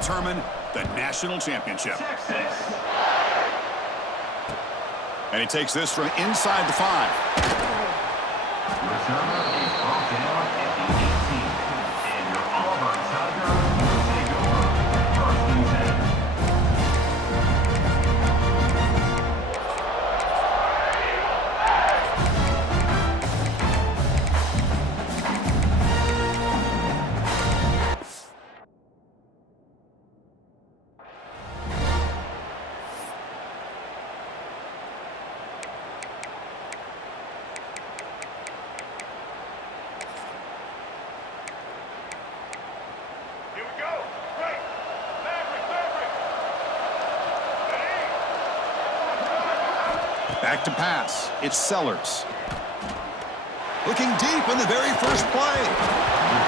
determine the national championship. And he takes this from inside the 5. Returner is brought down at the 18. And your Auburn Tigers will take over first and 10. Back to pass. It's Sellers. Looking deep in the very first play.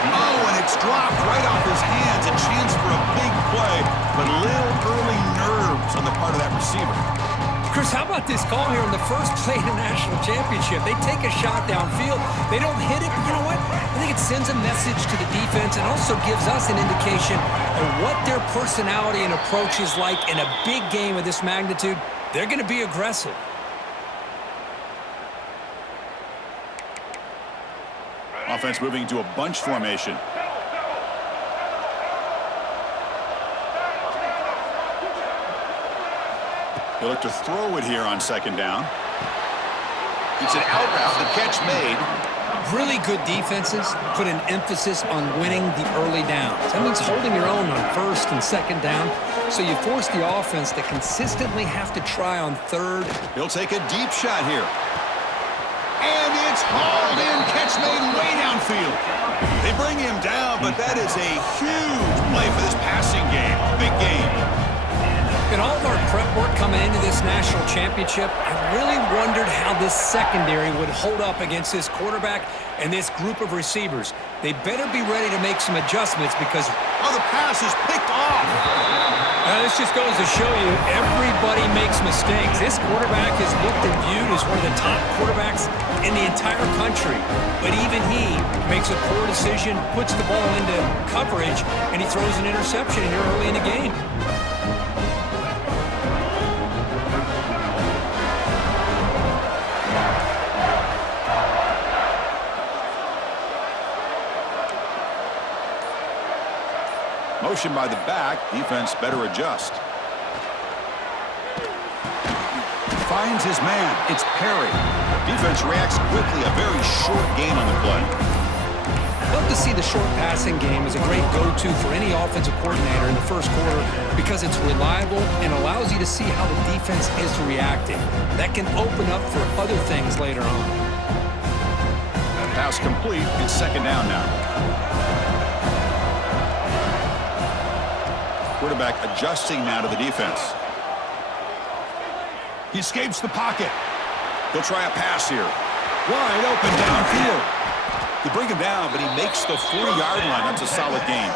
Oh, and it's dropped right off his hands. A chance for a big play, but little early nerves on the part of that receiver. Chris, how about this call here in the first play in the national championship? They take a shot downfield. They don't hit it, but you know what? I think it sends a message to the defense and also gives us an indication of what their personality and approach is like in a big game of this magnitude. They're going to be aggressive. Offense moving into a bunch formation. He'll look to throw it here on second down. It's an out route. The catch made. Really good defenses put an emphasis on winning the early downs. That means holding your own on first and second down. So you force the offense to consistently have to try on third. He'll take a deep shot here. And it's hauled in. Catch made way downfield. They bring him down, but that is a huge play for this passing game. Big game. In all of our prep work coming into this national championship, I really wondered how this secondary would hold up against this quarterback and this group of receivers. They better be ready to make some adjustments because... Oh, the pass is picked off. This just goes to show you everybody makes mistakes. This quarterback is looked and viewed as one of the top quarterbacks in the entire country. But even he makes a poor decision, puts the ball into coverage, and he throws an interception here early in the game. Motion by the back. Defense better adjust. Finds his man. It's Perry. Defense reacts quickly. A very short gain on the play. Love to see the short passing game as a great go-to for any offensive coordinator in the first quarter because it's reliable and allows you to see how the defense is reacting. That can open up for other things later on. Pass complete. It's second down now. Quarterback adjusting now to the defense. He escapes the pocket. He'll try a pass here. Wide open downfield. They bring him down, but he makes the 40-yard line. That's a solid game.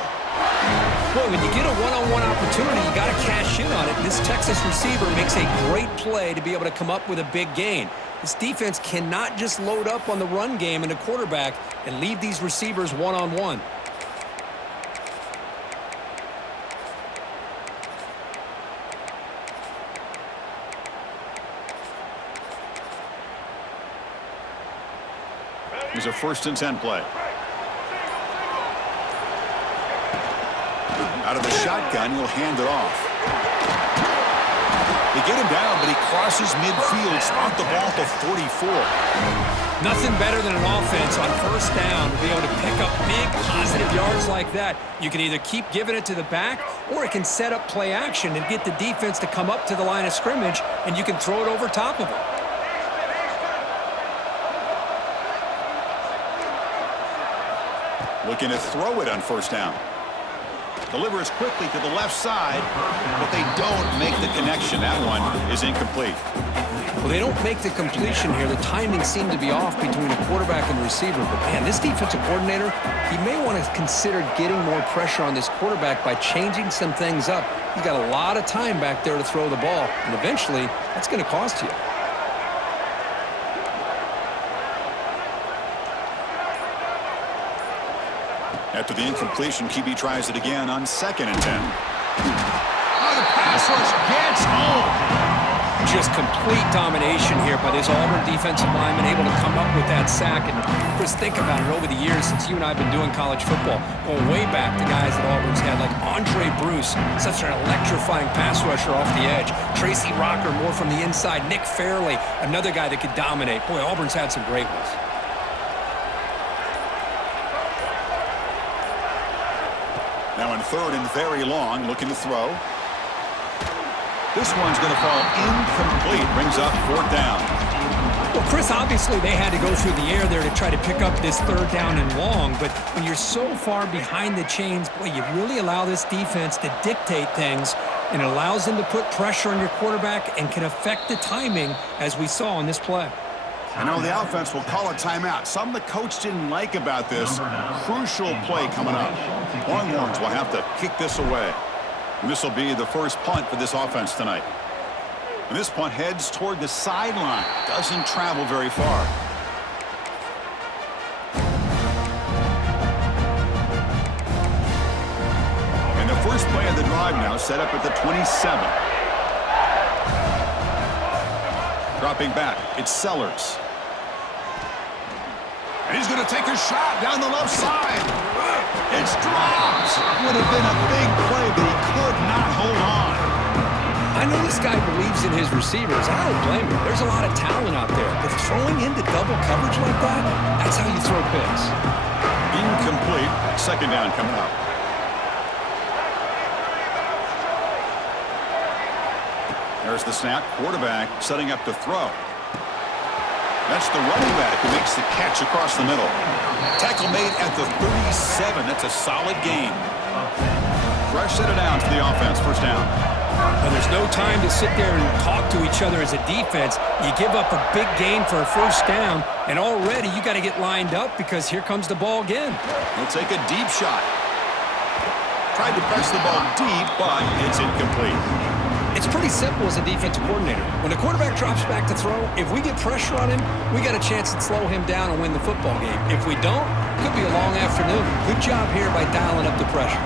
Boy, when you get a one-on-one opportunity, you got to cash in on it. This Texas receiver makes a great play to be able to come up with a big gain. This defense cannot just load up on the run game and the quarterback and leave these receivers one-on-one. Here's a 1st and 10 play. Out of the shotgun, he'll hand it off. They get him down, but he crosses midfield, spot the ball to 44. Nothing better than an offense on first down to be able to pick up big positive yards like that. You can either keep giving it to the back, or it can set up play action and get the defense to come up to the line of scrimmage, and you can throw it over top of it. Looking to throw it on first down. Delivers quickly to the left side, but they don't make the connection. That one is incomplete. Well, they don't make the completion here. The timing seemed to be off between the quarterback and the receiver. But, man, this defensive coordinator, he may want to consider getting more pressure on this quarterback by changing some things up. He's got a lot of time back there to throw the ball, and eventually that's going to cost you. After the incompletion, QB tries it again on 2nd and 10. pass rush gets home. Just complete domination here by this Auburn defensive lineman, able to come up with that sack. And Chris, think about it, over the years since you and I have been doing college football, going way back to guys that Auburn's had, like Andre Bruce, such an electrifying pass rusher off the edge. Tracy Rocker, more from the inside. Nick Fairley, another guy that could dominate. Boy, Auburn's had some great ones. Now in third and very long, looking to throw. This one's going to fall incomplete. Brings up fourth down. Well, Chris, obviously they had to go through the air there to try to pick up this third down and long, but when you're so far behind the chains, boy, you really allow this defense to dictate things, and it allows them to put pressure on your quarterback and can affect the timing, as we saw in this play. I know the offense will call a timeout. Something the coach didn't like about this. Crucial play coming up. Longhorns will have to kick this away. And this will be the first punt for this offense tonight. And this punt heads toward the sideline. Doesn't travel very far. And the first play of the drive now set up at the 27. Dropping back, it's Sellers. And he's going to take a shot down the left side. It's dropped. Would have been a big play, but he could not hold on. I know this guy believes in his receivers. I don't blame him. There's a lot of talent out there, but throwing into double coverage like that, that's how you throw picks. Incomplete. Second down coming up. There's the snap. Quarterback setting up to throw. That's the running back who makes the catch across the middle. Tackle made at the 37. That's a solid gain. Fresh set of downs for the offense. First down. Well, there's no time to sit there and talk to each other as a defense. You give up a big gain for a first down, and already you got to get lined up because here comes the ball again. He'll take a deep shot. Tried to press the ball deep, but it's incomplete. It's pretty simple as a defensive coordinator. When the quarterback drops back to throw, if we get pressure on him, we got a chance to slow him down and win the football game. If we don't, it could be a long afternoon. Good job here by dialing up the pressure.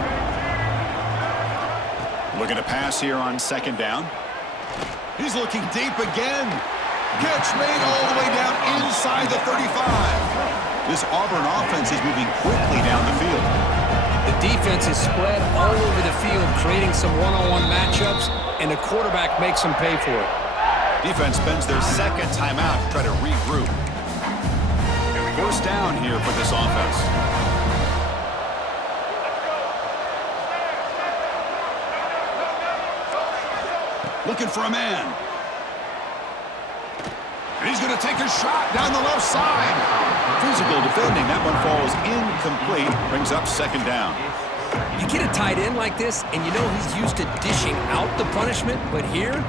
Looking to pass here on second down. He's looking deep again. Catch made all the way down inside the 35. This Auburn offense is moving quickly down the field. The defense is spread all over the field, creating some one-on-one matchups, and the quarterback makes them pay for it. Defense spends their second timeout to try to regroup. First down here for this offense. Looking for a man. And he's going to take a shot down the left side. Physical defending. That one falls incomplete. Brings up second down. You get a tight end like this, and you know he's used to dishing out the punishment, but here,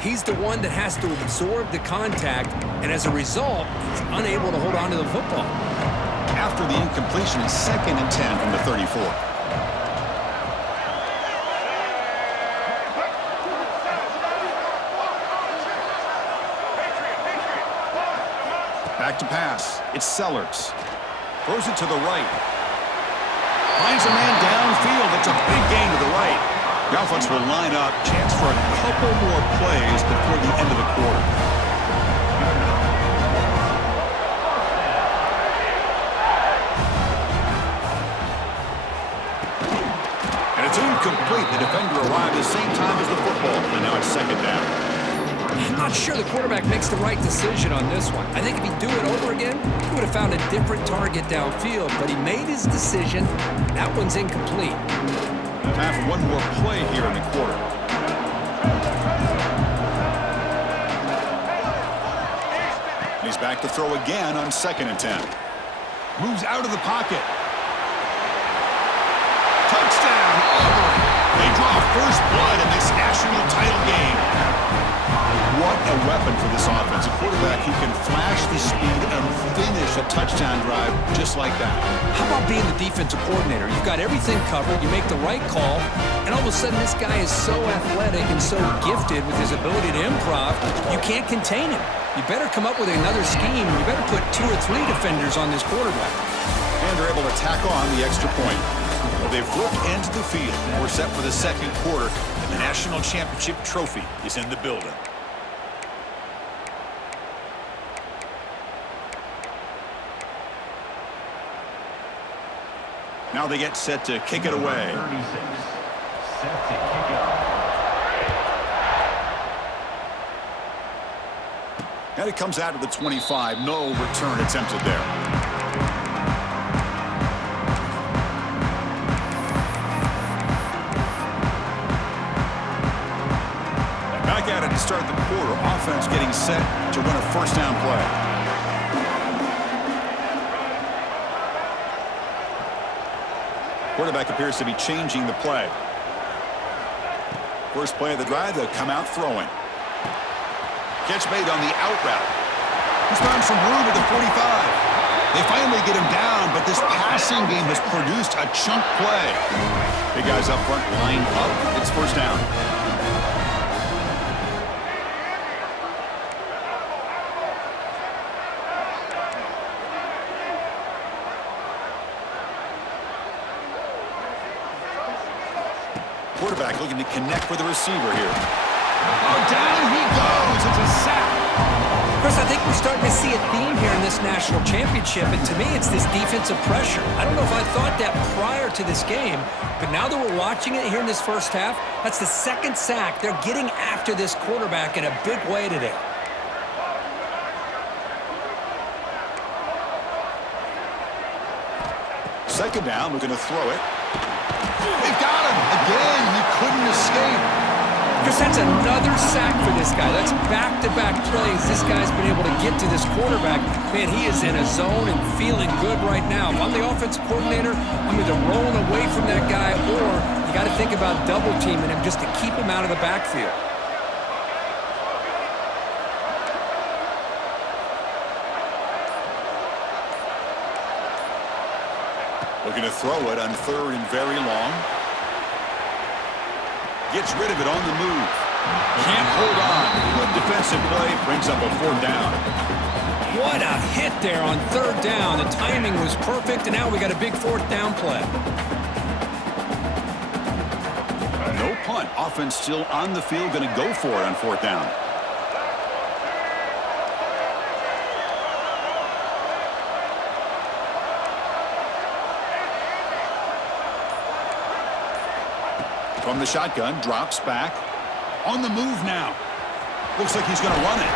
he's the one that has to absorb the contact, and as a result, he's unable to hold on to the football. After the incompletion, it's 2nd and 10 from the 34. Back to pass. It's Sellers. Throws it to the right. Finds a man downfield. It's a big gain to the right. The offense will line up. Chance for a couple more plays before the end of the quarter. And it's incomplete. The defender arrived the same time as the football. And now it's second down. I'm not sure the quarterback makes the right decision on this one. I think if he'd do it over again, he would have found a different target downfield, but he made his decision. That one's incomplete. Time for one more play here in the quarter. He's back to throw again on 2nd and 10. Moves out of the pocket. Touchdown, Auburn. They draw first blood in this national title game. What a weapon for this offense. A quarterback who can flash the speed and finish a touchdown drive just like that. How about being the defensive coordinator? You've got everything covered. You make the right call, and all of a sudden this guy is so athletic and so gifted with his ability to improv, you can't contain him. You better come up with another scheme. You better put 2 or 3 defenders on this quarterback. And they're able to tack on the extra point. Well, they've flipped into the field. We're set for the second quarter, and the national championship trophy is in the building. Now they get set to kick it away. 36, set to kick it off. And it comes out of the 25. No return attempted there. Back at it to start the quarter. Offense getting set to run a first down play. Quarterback appears to be changing the play. First play of the drive, they'll come out throwing. Catch made on the out route. He's found some room at the 45. They finally get him down, but this passing game has produced a chunk play. Big guys up front line up. It's first down. Quarterback looking to connect with the receiver here. Oh, down he goes. It's a sack. Chris, I think we're starting to see a theme here in this national championship, and to me, it's this defensive pressure. I don't know if I thought that prior to this game, but now that we're watching it here in this first half, that's the second sack. They're getting after this quarterback in a big way today. Second down, looking to throw it. They've got him. Again, he couldn't escape. Chris, that's another sack for this guy. That's back-to-back plays. This guy's been able to get to this quarterback. Man, he is in a zone and feeling good right now. If I'm the offensive coordinator, I'm either rolling away from that guy or you got to think about double-teaming him just to keep him out of the backfield. Looking to throw it on third and very long. Gets rid of it on the move. Can't hold on. Good defensive play brings up a fourth down. What a hit there on third down. The timing was perfect, and now we got a big fourth down play. No punt. Offense still on the field, going to go for it on fourth down. From the shotgun, drops back. On the move now. Looks like he's going to run it.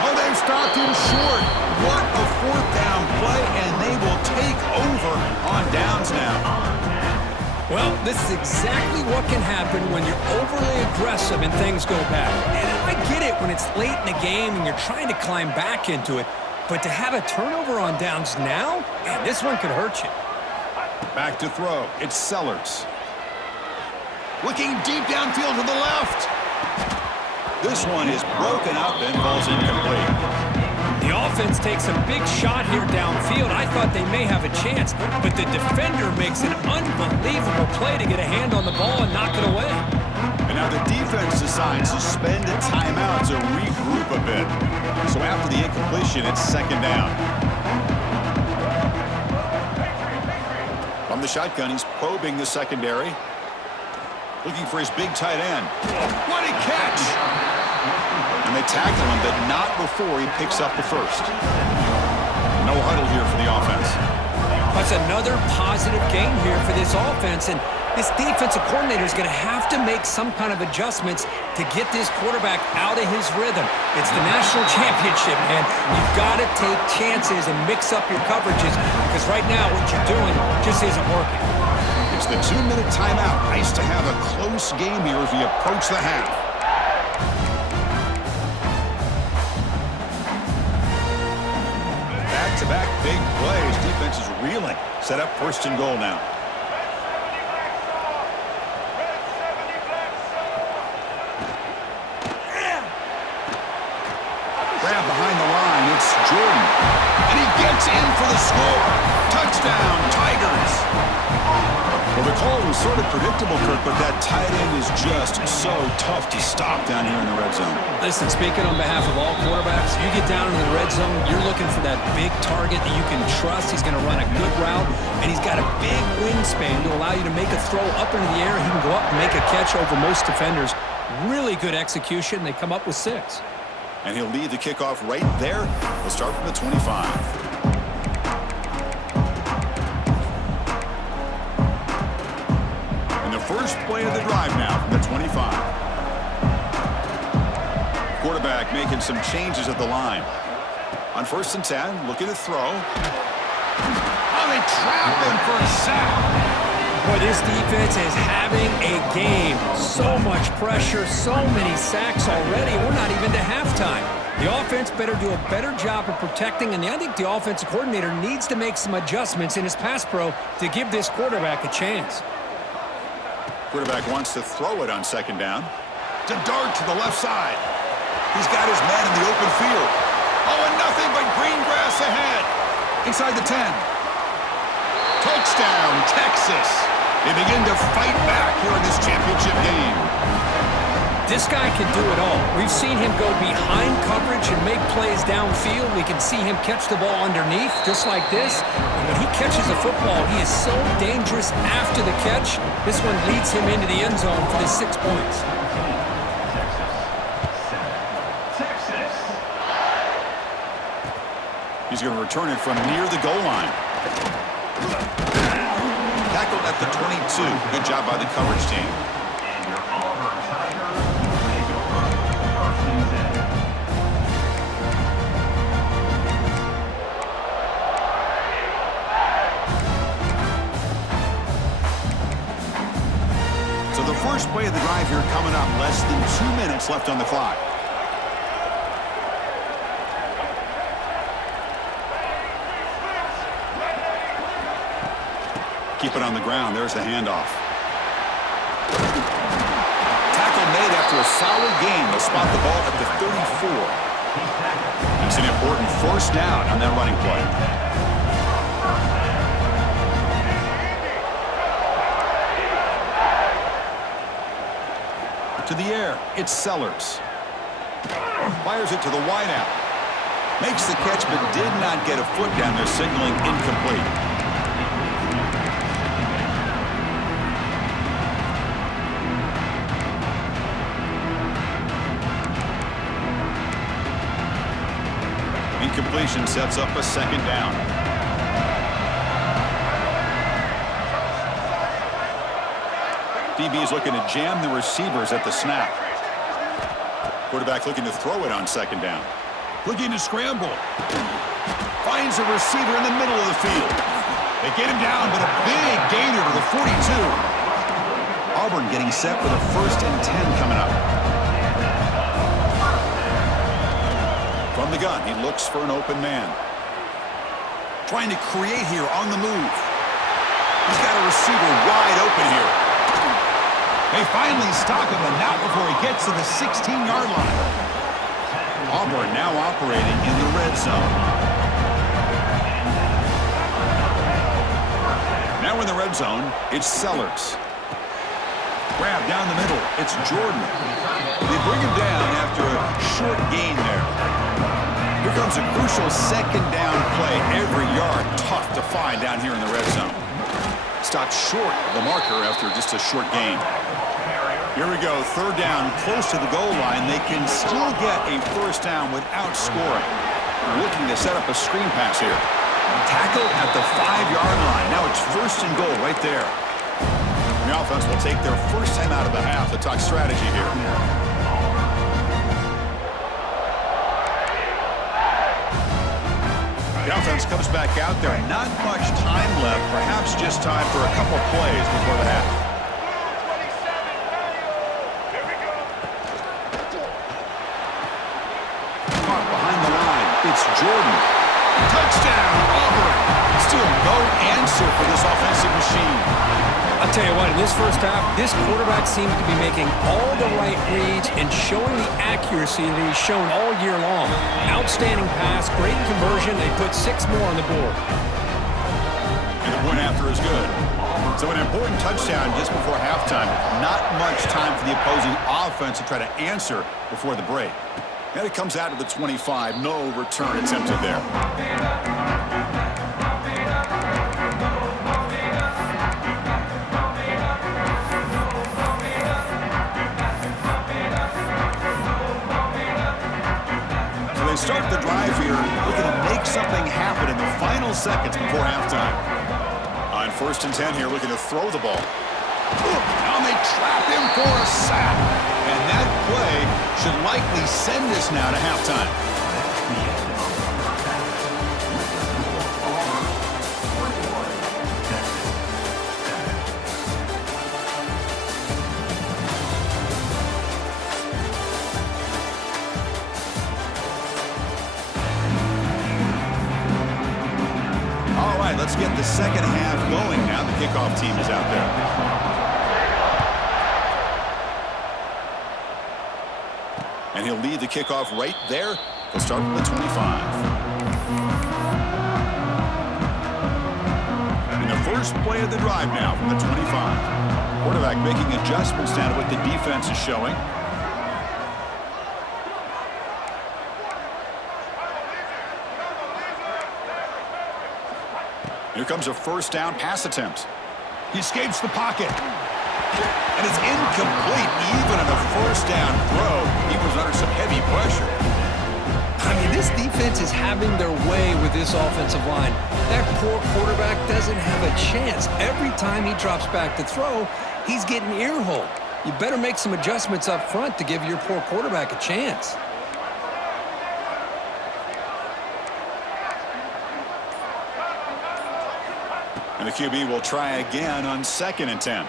Oh, they've stopped him short. What a fourth down play, and they will take over on downs now. Well, this is exactly what can happen when you're overly aggressive and things go bad. And I get it when it's late in the game and you're trying to climb back into it. But to have a turnover on downs now, man, this one could hurt you. Back to throw. It's Sellers. Looking deep downfield to the left. This one is broken up and falls incomplete. The offense takes a big shot here downfield. I thought they may have a chance, but the defender makes an unbelievable play to get a hand on the ball and knock it away. And now the defense decides to spend a timeout to regroup a bit. So after the incompletion, it's second down. From the shotgun, he's probing the secondary. Looking for his big tight end. What a catch! And they tackle him, but not before he picks up the first. No huddle here for the offense. That's another positive game here for this offense, and this defensive coordinator is going to have to make some kind of adjustments to get this quarterback out of his rhythm. It's the national championship, man. You've got to take chances and mix up your coverages because right now what you're doing just isn't working. It's the 2-minute timeout. Nice to have a close game here as we approach the half. Back-to-back big plays. Defense is reeling. Set up first and goal now. Grab behind the line. It's Jordan. And he gets in for the score. Touchdown, Tigers. Well, the call was sort of predictable, Kirk, but that tight end is just so tough to stop down here in the red zone. Listen, speaking on behalf of all quarterbacks, you get down in the red zone, you're looking for that big target that you can trust. He's going to run a good route, and he's got a big wingspan to allow you to make a throw up into the air. He can go up and make a catch over most defenders. Really good execution. They come up with 6. And he'll lead the kickoff right there. We'll start from the 25. First play of the drive now from the 25. Quarterback making some changes at the line. On 1st and 10, looking to throw. Oh, they trap him for a sack. Boy, this defense is having a game. So much pressure, so many sacks already. We're not even to halftime. The offense better do a better job of protecting, and I think the offensive coordinator needs to make some adjustments in his pass pro to give this quarterback a chance. Quarterback wants to throw it on 2nd down. To dart to the left side. He's got his man in the open field. Oh, and nothing but green grass ahead. Inside the 10. Touchdown, Texas. They begin to fight back here in this championship game. This guy can do it all. We've seen him go behind coverage and make plays downfield. We can see him catch the ball underneath, just like this. And when he catches a football, he is so dangerous after the catch. This one leads him into the end zone for the 6 points. Texas. He's going to return it from near the goal line. Tackled at the 22. Good job by the coverage team. And your Auburn Tigers take over 1st and 10. So the first play of the drive here coming up. Less than 2 minutes left on the clock. Keep it on the ground. There's the handoff. Tackle made after a solid gain. They'll spot the ball at the 34. It's an important 1st down on that running play. To the air, it's Sellers. Fires it to the wideout. Makes the catch, but did not get a foot down there, signaling incomplete. Incompletion sets up a 2nd down. DB is looking to jam the receivers at the snap. Quarterback looking to throw it on 2nd down. Looking to scramble. Finds a receiver in the middle of the field. They get him down, but a big gainer to the 42. Auburn getting set with a 1st and 10 coming up. From the gun, he looks for an open man. Trying to create here on the move. He's got a receiver wide open here. They finally stop him, and not before he gets to the 16-yard line. Auburn now operating in the red zone. Now in the red zone, it's Sellers. Grab down the middle. It's Jordan. They bring him down after a short gain there. Here comes a crucial 2nd down play. Every yard tough to find down here in the red zone. Stopped short of the marker after just a short gain. Here we go, 3rd down, close to the goal line. They can still get a 1st down without scoring. Looking to set up a screen pass here. Tackled at the 5-yard line. Now it's 1st and goal right there. The offense will take their first time out of the half to talk strategy here. The offense comes back out there. Not much time left. Perhaps just time for a couple plays before the half. Caught behind the line. It's Jordan. Touchdown, Auburn. Still no answer for this offensive machine. I'll tell you what, in this first half, this quarterback seems to be making all the right reads and showing the accuracy that he's shown all year long. Outstanding pass, great conversion. They put 6 more on the board. And the point after is good. So an important touchdown just before halftime. Not much time for the opposing offense to try to answer before the break. And it comes out to the 25. No return attempted there. So they start the drive here, looking to make something happen in the final seconds before halftime. On 1st and 10 here, looking to throw the ball. Now they trap him for a sack. And that play should likely send us now to halftime. All right, let's get the second half going now. The kickoff team is out there. And he'll lead the kickoff right there. He'll start from the 25. And the first play of the drive now from the 25. Quarterback making adjustments now to what the defense is showing. Here comes a first down pass attempt. He escapes the pocket. And it's incomplete even on a first down throw. He was under some heavy pressure. I mean, this defense is having their way with this offensive line. That poor quarterback doesn't have a chance. Every time he drops back to throw, he's getting ear-holed. You better make some adjustments up front to give your poor quarterback a chance. And the QB will try again on 2nd and 10.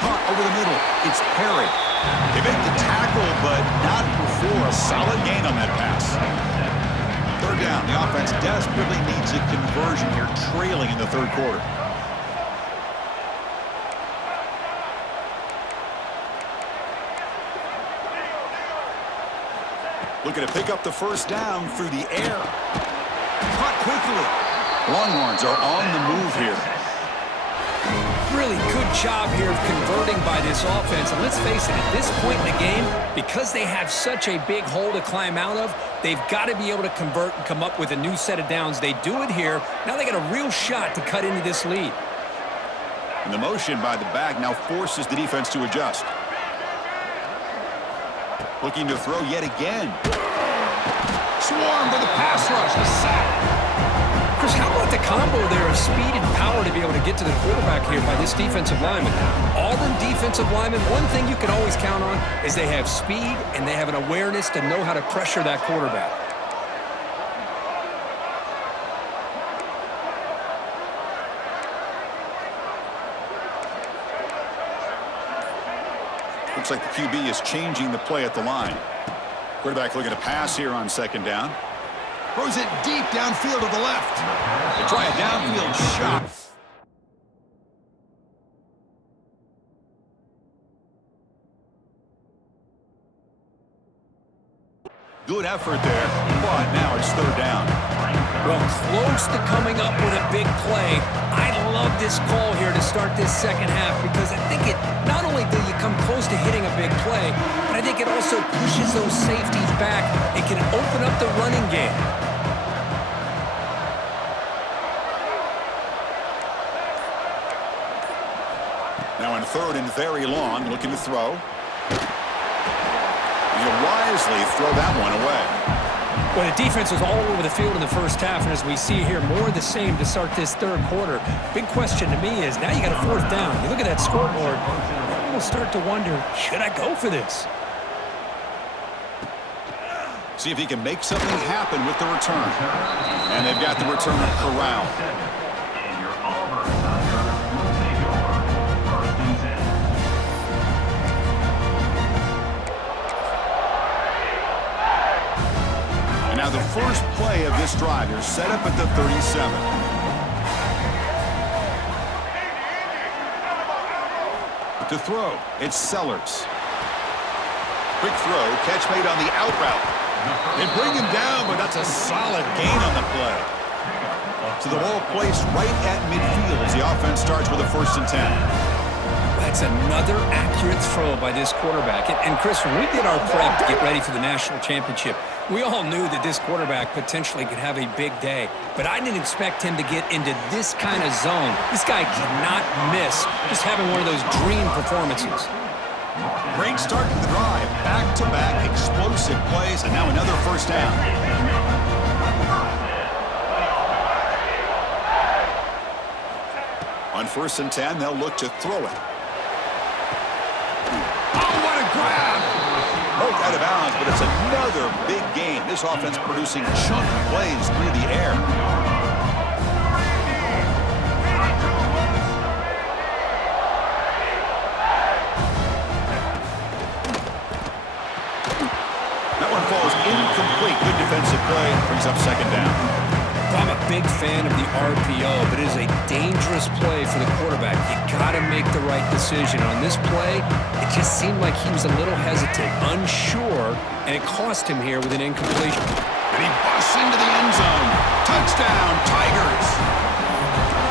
Caught over the middle. It's Perry. They make the tackle, but not before a solid gain on that pass. 3rd down. The offense desperately needs a conversion here, trailing in the 3rd quarter. Looking to pick up the first down through the air. Caught quickly. Longhorns are on the move here. Really good job here of converting by this offense. And let's face it, at this point in the game, because they have such a big hole to climb out of, they've got to be able to convert and come up with a new set of downs. They do it here. Now they got a real shot to cut into this lead. And the motion by the back now forces the defense to adjust. Looking to throw yet again. Swarmed by the pass rush. A sack. Chris, how about the combo there of speed and power to be able to get to the quarterback here by this defensive lineman? Auburn defensive lineman, one thing you can always count on is they have speed and they have an awareness to know how to pressure that quarterback. Looks like the QB is changing the play at the line. Quarterback looking to pass here on 2nd down. Throws it deep downfield to the left. They try a downfield shot. Good effort there, but now it's 3rd down. Well, close to coming up with a big play. I love this call here to start this second half because I think it not only do you come close to hitting a big play, but I think it also pushes those safeties back. It can open up the running game. Now on 3rd and very long, looking to throw. He'll wisely throw that one away. Well, the defense was all over the field in the first half, and as we see here, more of the same to start this 3rd quarter. Big question to me is, now you got a 4th down. You look at that scoreboard, you almost start to wonder, should I go for this? See if he can make something happen with the return. And they've got the return corralled. And your Auburn Tigers will take over 1st and 10. And now the first play of this drive is set up at the 37. To throw, it's Sellers. Quick throw, catch made on the out route. They bring him down, but that's a solid gain on the play. So the ball placed right at midfield as the offense starts with a 1st and 10. That's another accurate throw by this quarterback. And Chris, when we did our prep to get ready for the national championship, we all knew that this quarterback potentially could have a big day. But I didn't expect him to get into this kind of zone. This guy cannot miss, just having one of those dream performances. Great start to the drive. Back-to-back explosive plays, and now another 1st down. On 1st and 10, they'll look to throw it. Oh, what a grab! Both out of bounds, but it's another big game. This offense producing chunk plays through the air. That one falls incomplete. Good defensive play. Brings up 2nd down. I'm a big fan of the RPO, but it is a dangerous play for the quarterback. You got to make the right decision. On this play, it just seemed like he was a little hesitant, unsure, and it cost him here with an incompletion. And he busts into the end zone. Touchdown, Tigers!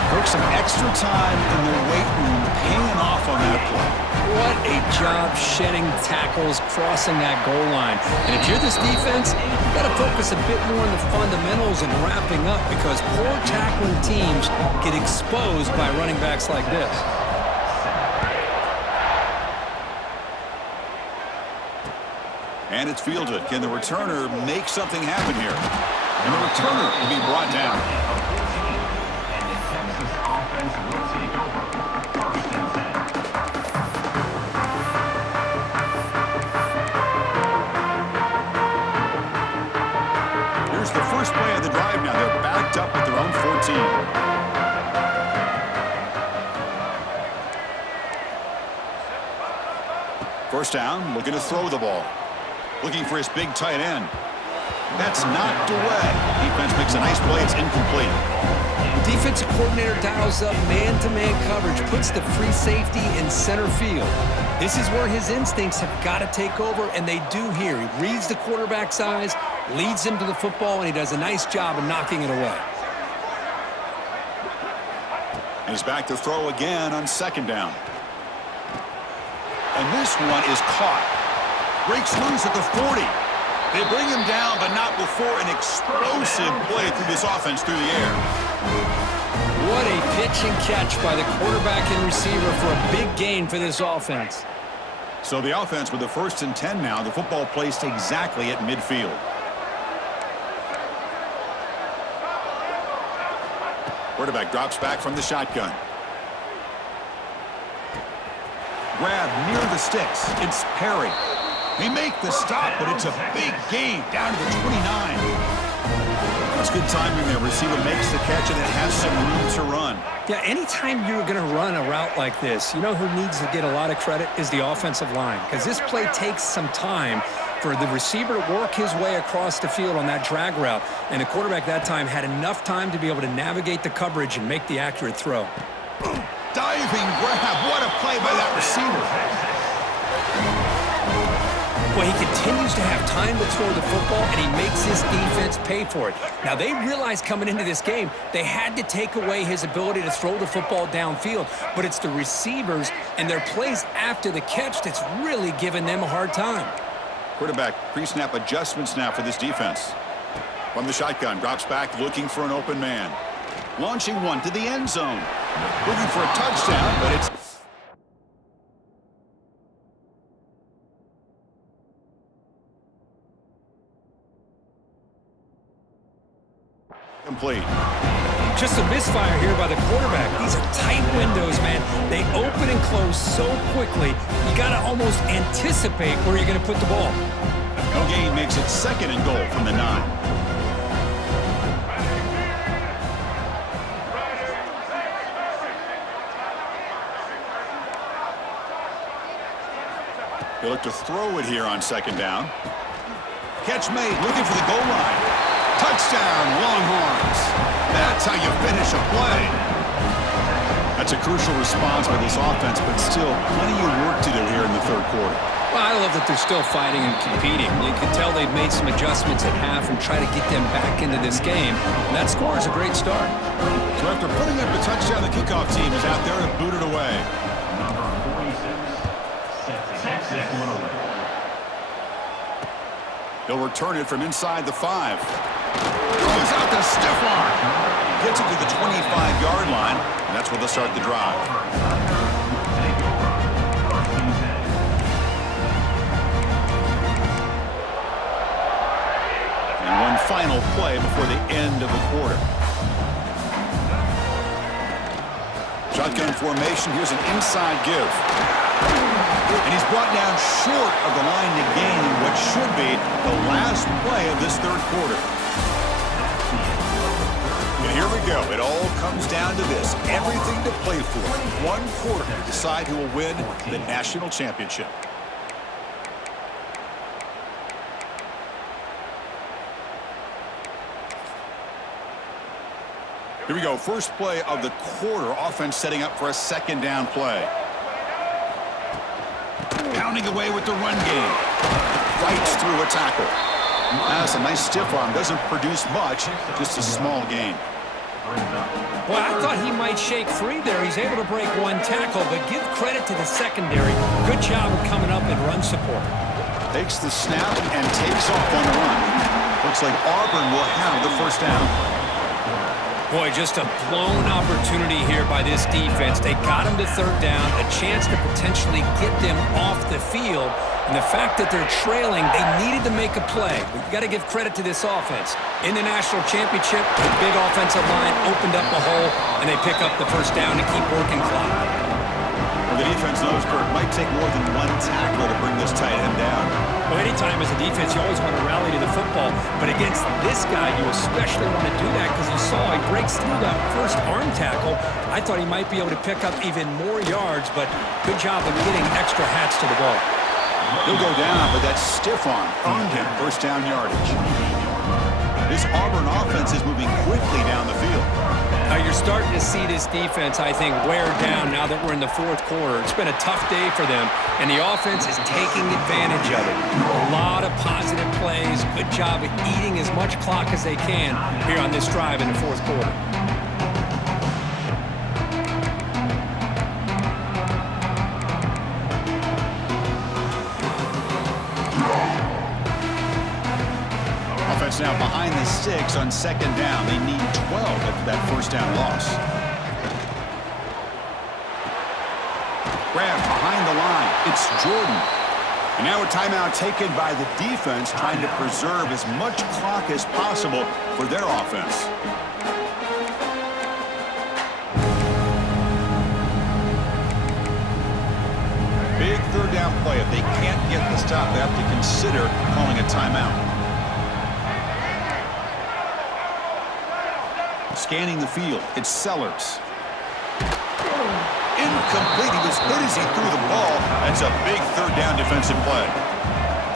Took some extra time in the weight room paying off on that play. What a job shedding tackles, crossing that goal line. And if you're this defense, you've got to focus a bit more on the fundamentals and wrapping up, because poor tackling teams get exposed by running backs like this. And it's fielded. Can the returner make something happen here? And the returner will be brought down. And the Texas offense will take over. 1st and 10. Here's the first play of the drive now. They're backed up at their own 14. First down, looking to throw the ball. Looking for his big tight end. That's knocked away. Defense makes a nice play. It's incomplete. Defensive coordinator dials up man-to-man coverage, puts the free safety in center field. This is where his instincts have got to take over, and they do here. He reads the quarterback's eyes, leads him to the football, and he does a nice job of knocking it away. And he's back to throw again on 2nd down. And this one is caught. Breaks loose at the 40. They bring him down, but not before an explosive play through this offense through the air. What a pitch and catch by the quarterback and receiver for a big gain for this offense. So the offense with the 1st and 10 now, the football placed exactly at midfield. Quarterback drops back from the shotgun. Grab near the sticks. It's Perry. They make the stop, but it's a big gain down to the 29. That's good timing there. Receiver makes the catch, and it has some room to run. Yeah, anytime you're going to run a route like this, you know who needs to get a lot of credit is the offensive line, because this play takes some time for the receiver to work his way across the field on that drag route, and the quarterback that time had enough time to be able to navigate the coverage and make the accurate throw. Diving grab. What a play by that receiver. Well, he continues to have time to throw the football, and he makes his defense pay for it. Now, they realized coming into this game they had to take away his ability to throw the football downfield, but it's the receivers and their plays after the catch that's really giving them a hard time. Quarterback pre-snap adjustments now for this defense. From the shotgun, drops back, looking for an open man. Launching one to the end zone. Looking for a touchdown, but it's complete. Just a misfire here by the quarterback. These are tight windows, man. They open and close so quickly, you got to almost anticipate where you're going to put the ball. No gain makes it 2nd and goal from the 9. They look to throw it here on 2nd down. Catch made, looking for the goal line. Touchdown, Longhorns. That's how you finish a play. That's a crucial response by this offense, but still plenty of work to do here in the 3rd quarter. Well, I love that they're still fighting and competing. You can tell they've made some adjustments at half and try to get them back into this game. And that score is a great start. So after putting up the touchdown, the kickoff team is out there and booted away. Number 46, sets this one away. He'll return it from inside the 5. Goes out to stiff arm. Gets it to the 25-yard line, and that's where they'll start the drive. And one final play before the end of the quarter. Shotgun formation. Here's an inside give. And he's brought down short of the line to gain what should be the last play of this third quarter. And here we go. It all comes down to this. Everything to play for. One quarter to decide who will win the national championship. Here we go. First play of the quarter. Offense setting up for a second down play. Pounding away with the run game. Fights through a tackle. That's a nice stiff arm. Doesn't produce much. Just a small gain. Well, I thought he might shake free there. He's able to break one tackle, but give credit to the secondary. Good job of coming up in run support. Takes the snap and takes off on the run. Looks like Auburn will have the first down. Boy, just a blown opportunity here by this defense. They got him to third down, a chance to potentially get them off the field. And the fact that they're trailing, they needed to make a play. But you got to give credit to this offense. In the national championship, the big offensive line opened up a hole, and they pick up the first down to keep working clock. Well, the defense knows, Kurt, might take more than one tackler to bring this tight end down. Well, anytime as a defense, you always want to rally to the football. But against this guy, you especially want to do that because you saw he breaks through that first arm tackle. I thought he might be able to pick up even more yards, but good job of getting extra hats to the ball. He'll go down, but that stiff arm earned him first down yardage. This Auburn offense is moving quickly down the field. Now you're starting to see this defense, I think, wear down now that we're in the fourth quarter. It's been a tough day for them, and the offense is taking advantage of it. A lot of positive plays. Good job of eating as much clock as they can here on this drive in the fourth quarter. Offense now behind the sticks on second down. They need 12 after that first down loss. Grab behind the line. It's Jordan. And now a timeout taken by the defense, trying to preserve as much clock as possible for their offense. Big third down play. If they can't get the stop, they have to consider calling a timeout. Scanning the field, it's Sellers. Incomplete. He was hit as he threw the ball. That's a big third down defensive play.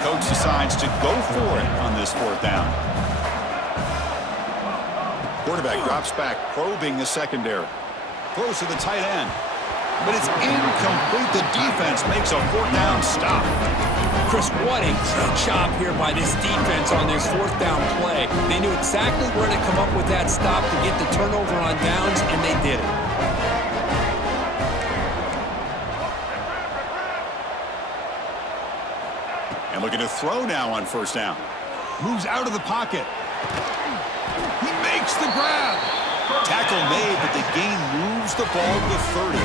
Coach decides to go for it on this fourth down. Quarterback drops back, probing the secondary. Throws to the tight end. But it's incomplete. The defense makes a fourth down stop. Chris, what a great job here by this defense on this fourth down play. They knew exactly where to come up with that stop to get the turnover on downs, and they did it. And looking to throw now on first down. Moves out of the pocket. He makes the grab. Tackle made, but the gain moves the ball to the 30.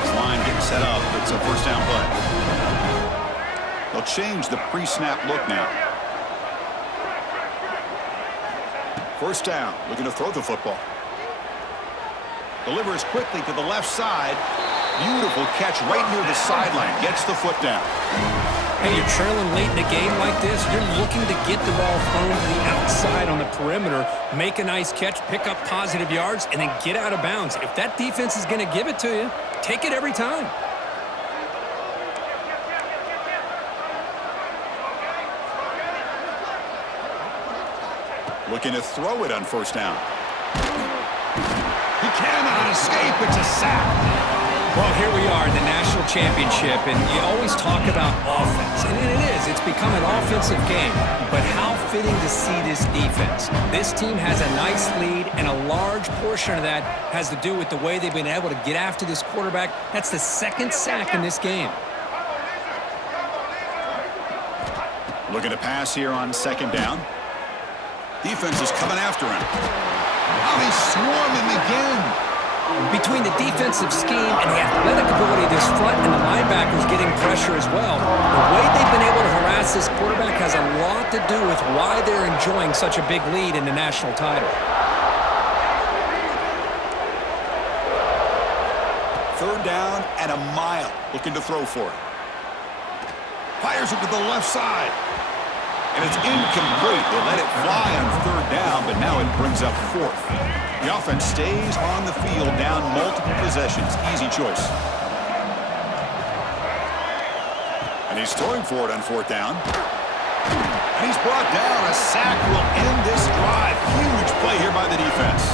This line getting set up. It's a first down play. They'll change the pre-snap look now. First down, looking to throw the football. Delivers quickly to the left side. Beautiful catch right near the sideline. Gets the foot down. Hey, you're trailing late in a game like this. You're looking to get the ball thrown to the outside on the perimeter, make a nice catch, pick up positive yards, and then get out of bounds. If that defense is going to give it to you, take it every time. Looking to throw it on first down. He cannot escape. It's a sack. Well, here we are in the national championship, and you always talk about offense. And it is. It's become an offensive game. But how fitting to see this defense. This team has a nice lead, and a large portion of that has to do with the way they've been able to get after this quarterback. That's the second sack in this game. Looking to pass here on second down. Defense is coming after him. Oh, they swarm him again. Between the defensive scheme and the athletic ability of this front and the linebackers getting pressure as well, the way they've been able to harass this quarterback has a lot to do with why they're enjoying such a big lead in the national title. Third down and a mile. Looking to throw for it. Fires it to the left side. And it's incomplete. They let it fly on third down, but now it brings up fourth. The offense stays on the field, down multiple possessions. Easy choice. And he's throwing for it on fourth down. And he's brought down. A sack will end this drive. Huge play here by the defense.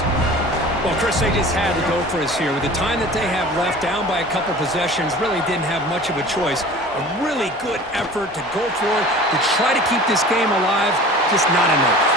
Well, Chris, they just had to go for us here. With the time that they have left, down by a couple possessions, really didn't have much of a choice. A really good effort to go for it, to try to keep this game alive, just not enough.